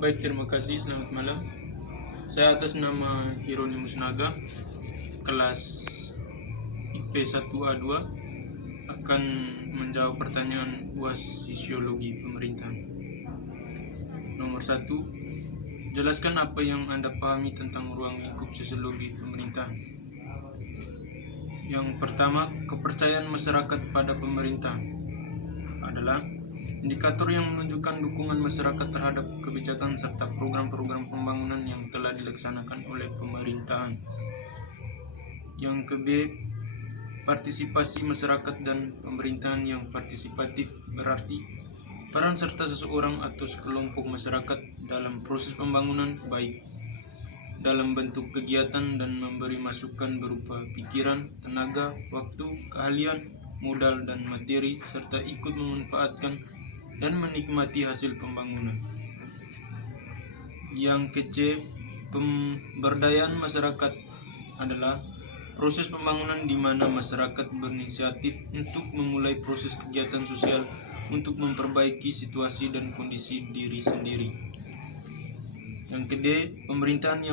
Baik, terima kasih. Selamat malam. Saya atas nama Hieronymus Naga, kelas IP 1A2, akan menjawab pertanyaan UAS Sisiologi Pemerintahan. Nomor 1. Jelaskan apa yang Anda pahami tentang ruang lingkup sosiologi pemerintahan. Yang pertama, kepercayaan masyarakat pada pemerintahan adalah indikator yang menunjukkan dukungan masyarakat terhadap kebijakan serta program-program pembangunan yang telah dilaksanakan oleh pemerintahan. Yang ke-B, partisipasi masyarakat dan pemerintahan yang partisipatif berarti peran serta seseorang atau sekelompok masyarakat dalam proses pembangunan, baik dalam bentuk kegiatan dan memberi masukan berupa pikiran, tenaga, waktu, keahlian, modal, dan materi, serta ikut memanfaatkan dan menikmati hasil pembangunan. Yang ke-C, pemberdayaan masyarakat adalah proses pembangunan di mana masyarakat berinisiatif untuk memulai proses kegiatan sosial untuk memperbaiki situasi dan kondisi diri sendiri. Yang ke-D, pemerintahan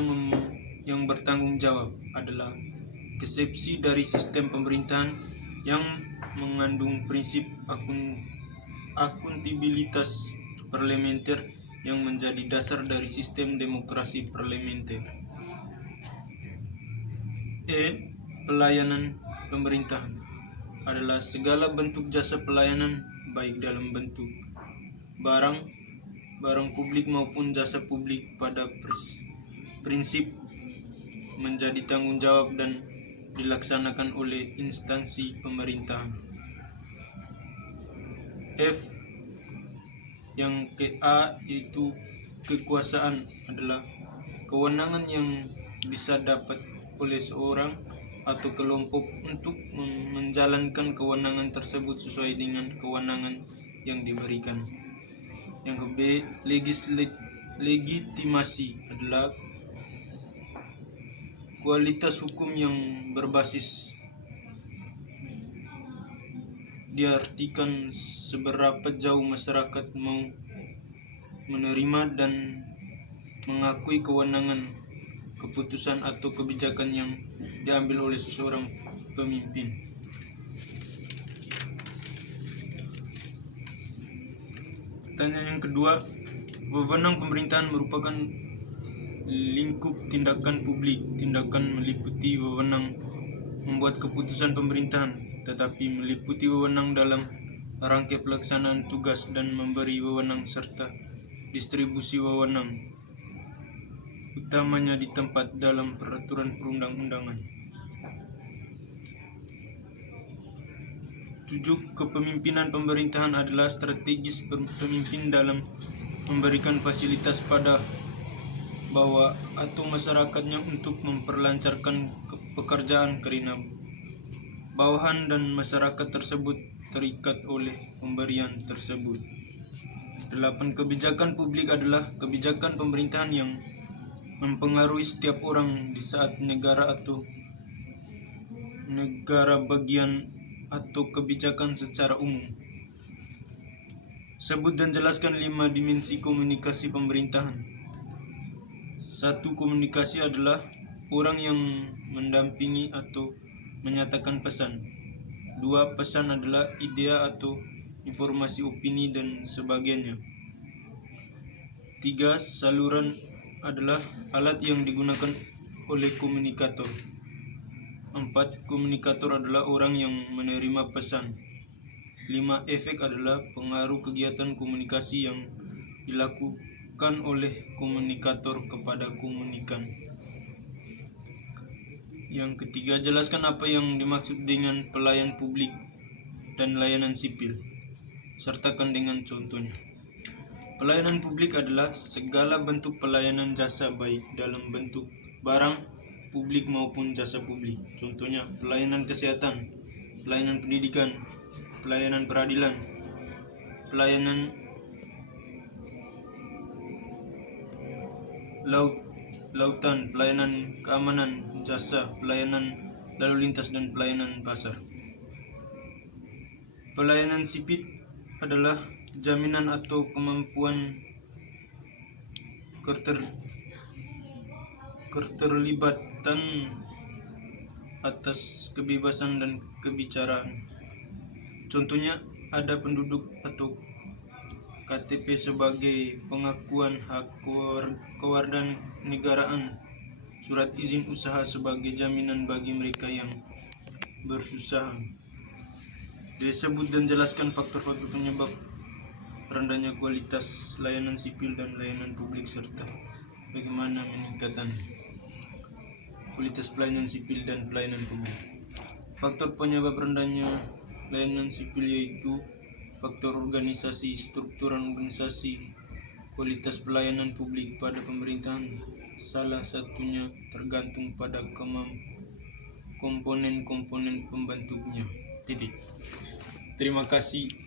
yang bertanggung jawab adalah konsepsi dari sistem pemerintahan yang mengandung prinsip akuntabilitas parlementer yang menjadi dasar dari sistem demokrasi parlementer. E. Pelayanan pemerintahan adalah segala bentuk jasa pelayanan, baik dalam bentuk barang publik maupun jasa publik, pada prinsip menjadi tanggung jawab dan dilaksanakan oleh instansi pemerintahan. F. Yang ke-A itu kekuasaan adalah kewenangan yang bisa dapat oleh seorang atau kelompok untuk menjalankan kewenangan tersebut sesuai dengan kewenangan yang diberikan. Yang ke-B, legitimasi adalah kualitas hukum yang berbasis diartikan seberapa jauh masyarakat mau menerima dan mengakui kewenangan, keputusan atau kebijakan yang diambil oleh seseorang pemimpin. Pertanyaan yang kedua, wewenang pemerintahan merupakan lingkup tindakan publik. Tindakan meliputi wewenang membuat keputusan pemerintahan, tetapi meliputi wewenang dalam rangka pelaksanaan tugas dan memberi wewenang serta distribusi wewenang, utamanya di tempat dalam peraturan perundang-undangan. 7. Kepemimpinan pemerintahan adalah strategis pemimpin dalam memberikan fasilitas pada bawah atau masyarakatnya untuk memperlancarkan pekerjaan karena bawahan dan masyarakat tersebut terikat oleh pemberian tersebut. 8. Kebijakan publik adalah kebijakan pemerintahan yang mempengaruhi setiap orang di saat negara atau negara bagian atau kebijakan secara umum. Sebut dan jelaskan 5 dimensi komunikasi pemerintahan. 1. Komunikasi adalah orang yang mendampingi atau menyatakan pesan. 2. Pesan adalah ide atau informasi, opini, dan sebagainya. 3. Saluran adalah alat yang digunakan oleh komunikator. 4. Komunikator adalah orang yang menerima pesan. 5. Efek adalah pengaruh kegiatan komunikasi yang dilakukan oleh komunikator kepada komunikan. Yang ketiga, jelaskan apa yang dimaksud dengan pelayan publik dan layanan sipil. Sertakan dengan contohnya. Pelayanan publik adalah segala bentuk pelayanan jasa, baik dalam bentuk barang publik maupun jasa publik. Contohnya, pelayanan kesehatan, pelayanan pendidikan, pelayanan peradilan, pelayanan lautan, pelayanan keamanan, jasa, pelayanan lalu lintas, dan pelayanan pasar. Pelayanan sipil adalah jaminan atau kemampuan keterlibatan atas kebebasan dan kebicaraan. Contohnya ada penduduk atau KTP sebagai pengakuan hak kewarganegaraan, surat izin usaha sebagai jaminan bagi mereka yang berusaha. Disebut dan jelaskan faktor-faktor penyebab rendahnya kualitas layanan sipil dan layanan publik serta bagaimana meningkatkan kualitas pelayanan sipil dan pelayanan publik. Faktor penyebab rendahnya layanan sipil yaitu faktor organisasi, strukturan organisasi, kualitas pelayanan publik pada pemerintahan. Salah satunya tergantung pada komponen-komponen pembentuknya. Titik. Terima kasih.